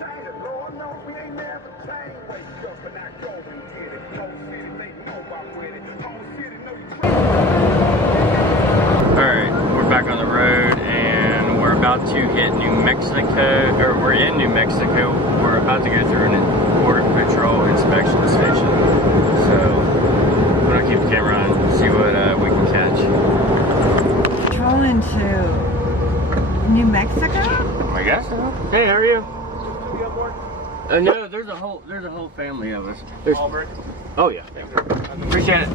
Alright, we're back on the road and we're about to hit New Mexico, or we're in New Mexico. We're about to go through a border patrol inspection station. So, I'm gonna keep the camera on and see what we can catch. Patrolling to New Mexico? I guess so. Hey, how are you? You on board? No, there's a whole family of us. There's Albert. Oh yeah. Appreciate it.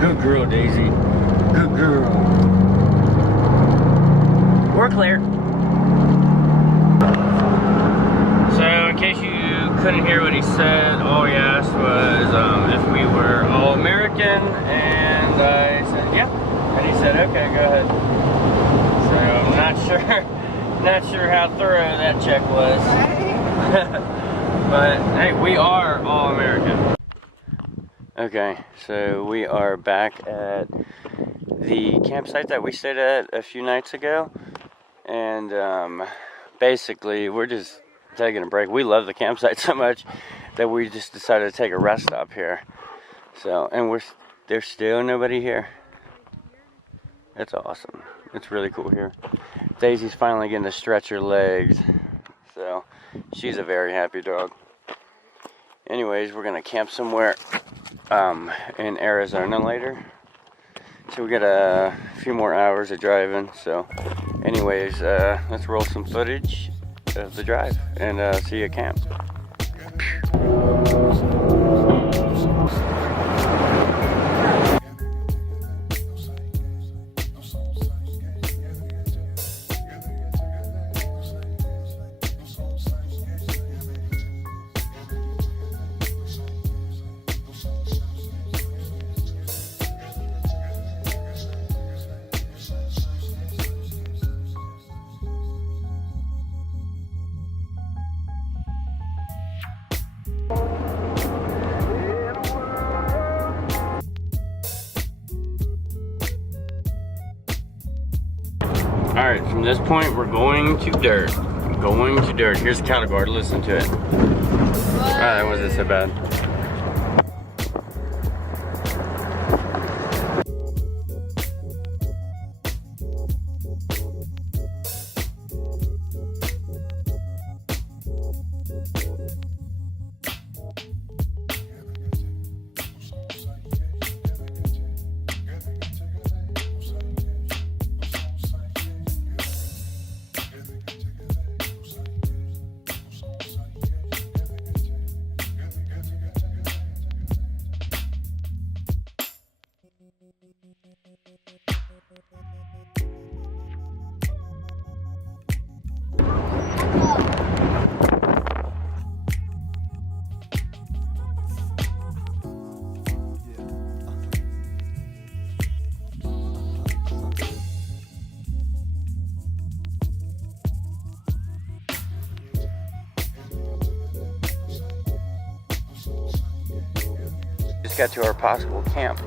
Good girl, Daisy. Good girl. We're clear. So, in case you couldn't hear what he said, all he asked was if we were all American, and I said yeah, and he said okay, go ahead. So I'm not sure how thorough that check was. But hey, we are all American. Okay, so we are back at the campsite that we stayed at a few nights ago, and basically we're just taking a break. We love the campsite so much that we just decided to take a rest stop here. So, and there's still nobody here. It's awesome. It's really cool here. Daisy's finally getting to stretch her legs, so she's a very happy dog. Anyways, we're gonna camp somewhere in Arizona later, so we got a few more hours of driving. So anyways, let's roll some footage of the drive and see you at camp. Alright, from this point, we're going to dirt. Going to dirt. Here's the counter guard. Listen to it. That wasn't so bad. Just got to our possible camp.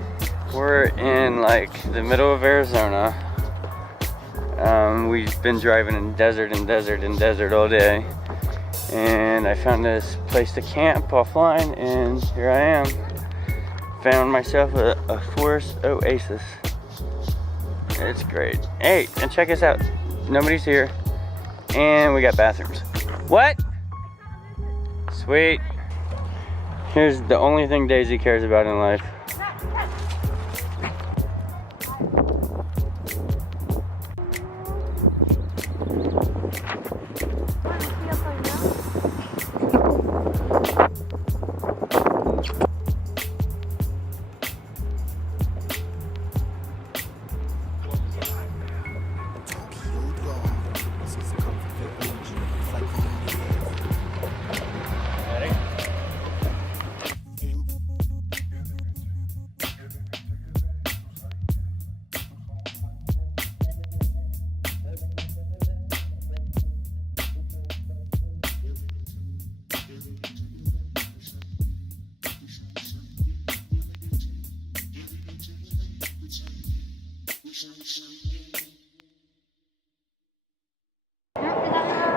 We're in like the middle of Arizona. We've been driving in desert and desert and desert all day, and I found this place to camp offline, and here I am. Found myself a forest oasis. It's great. Hey, and check us out. Nobody's here, and we got bathrooms. What? Sweet. Here's the only thing Daisy cares about in life.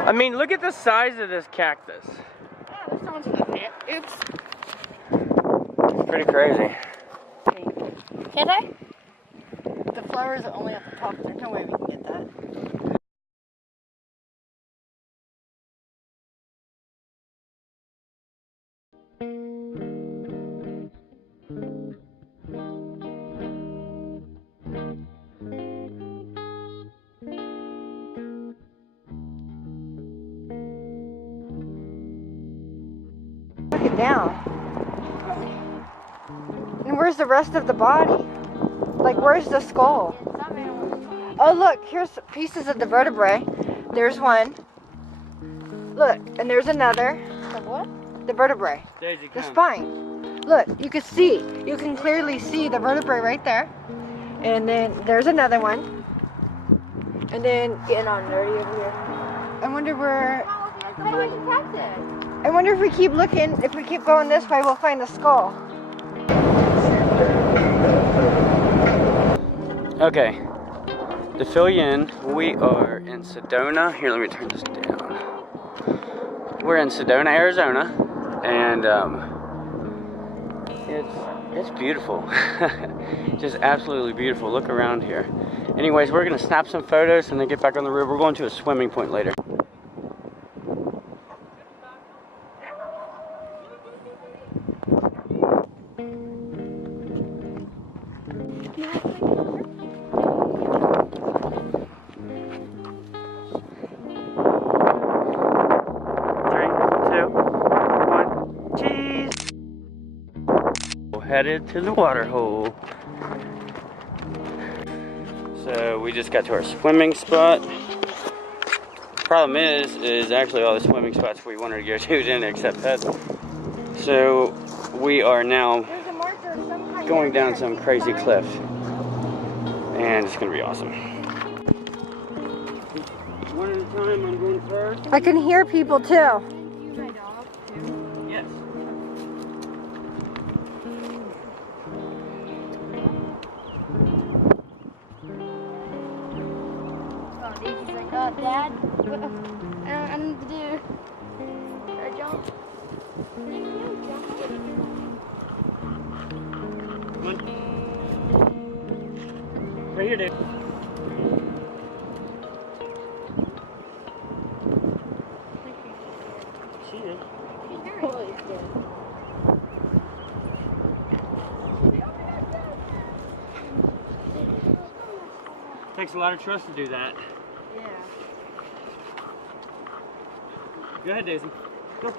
I mean, look at the size of this cactus. Oh, this one's the oops. It's pretty crazy. Can't I? The flowers are only at the top. There's no way we can get that. Look it down. And where's the rest of the body? Like, where's the skull? Oh, look, here's pieces of the vertebrae. There's one. Look, and there's another. The what? The vertebrae. Daisy, the spine. Look, you can see. You can clearly see the vertebrae right there. And then there's another one. And then getting all nerdy over here. I wonder where. I wonder if we keep looking, if we keep going this way, we'll find the skull. Okay, to fill you in, we are in Sedona. Here, let me turn this down. We're in Sedona, Arizona, and it's beautiful. Just absolutely beautiful. Look around here. Anyways, we're gonna snap some photos and then get back on the road. We're going to a swimming point later. Headed to the water hole. So we just got to our swimming spot. Problem is actually all the swimming spots we wanted to go to didn't accept pets. So we are now going down some crazy cliff, and it's gonna be awesome. One at a time. I'm going first. I can hear people too. Yes. Dad, I need to do a jump. Right here, Dave. She is. Takes a lot of trust to do that. Yeah. Go ahead, Daisy. Go.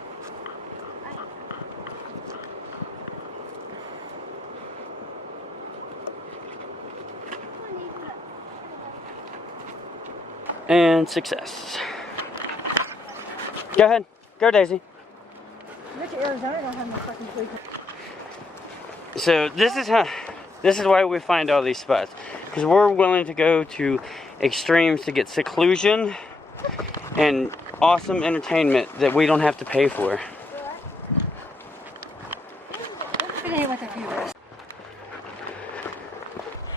And success. Go ahead. Go, Daisy. Which Arizona don't have no fucking sleep. So this is why we find all these spots, because we're willing to go to extremes to get seclusion and awesome entertainment that we don't have to pay for. I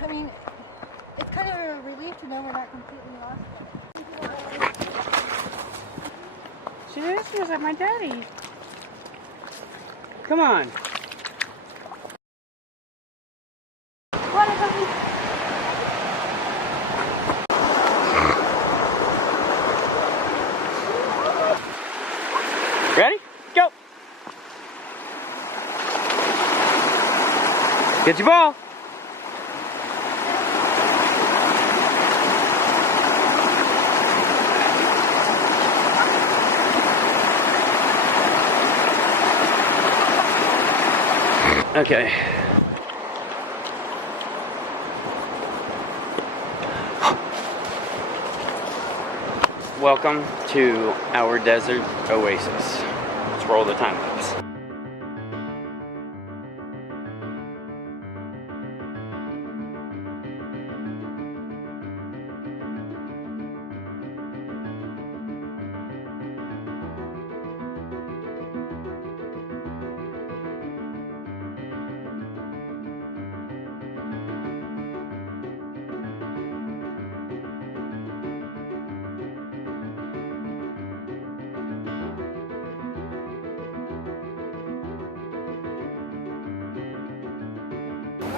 mean, it's kind of a relief to know we're not completely lost. See, this was at my daddy's. Come on. Ready? Go. Get your ball. Okay. Welcome to our desert oasis. Let's roll the time lapse.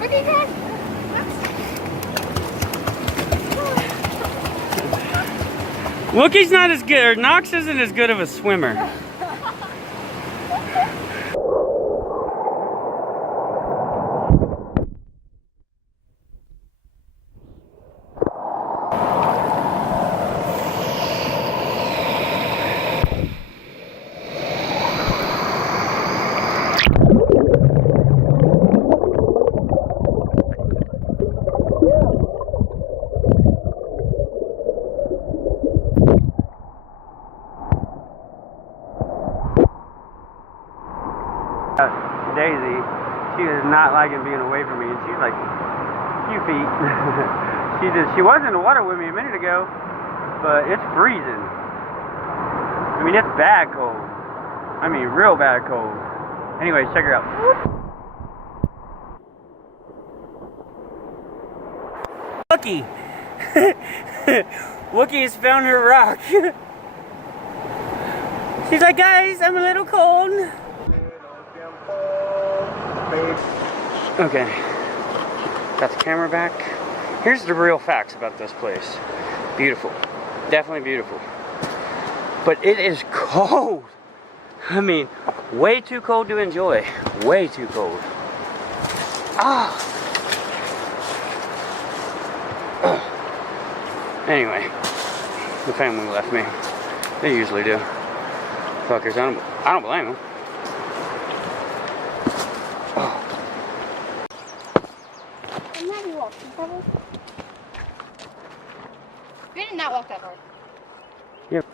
Okay, guys. Wookie's not as good, or Knox isn't as good of a swimmer. Daisy, she is not liking being away from me, and she's like a few feet. She was in the water with me a minute ago, but it's freezing. I mean, it's bad cold. I mean, real bad cold. Anyways, check her out. Wookie! Wookie has found her rock. She's like, guys, I'm a little cold. Okay, got the camera back. Here's the real facts about this place. Beautiful, definitely beautiful. But it is cold. I mean, way too cold to enjoy. Way too cold. Ah. Anyway, the family left me. They usually do. Fuckers, I don't blame them. You did not walk that hard. Yep.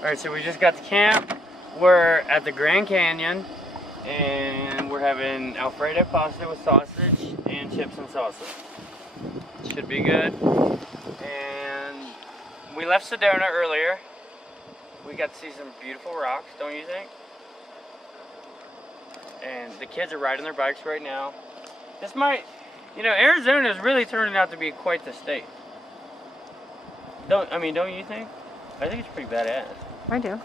Alright, so we just got to camp. We're at the Grand Canyon, and we're having Alfredo pasta with sausage and chips and salsa. Should be good. And we left Sedona earlier. We got to see some beautiful rocks, don't you think? And the kids are riding their bikes right now. This might, you know, Arizona is really turning out to be quite the state. Don't you think? I think it's pretty badass. I do.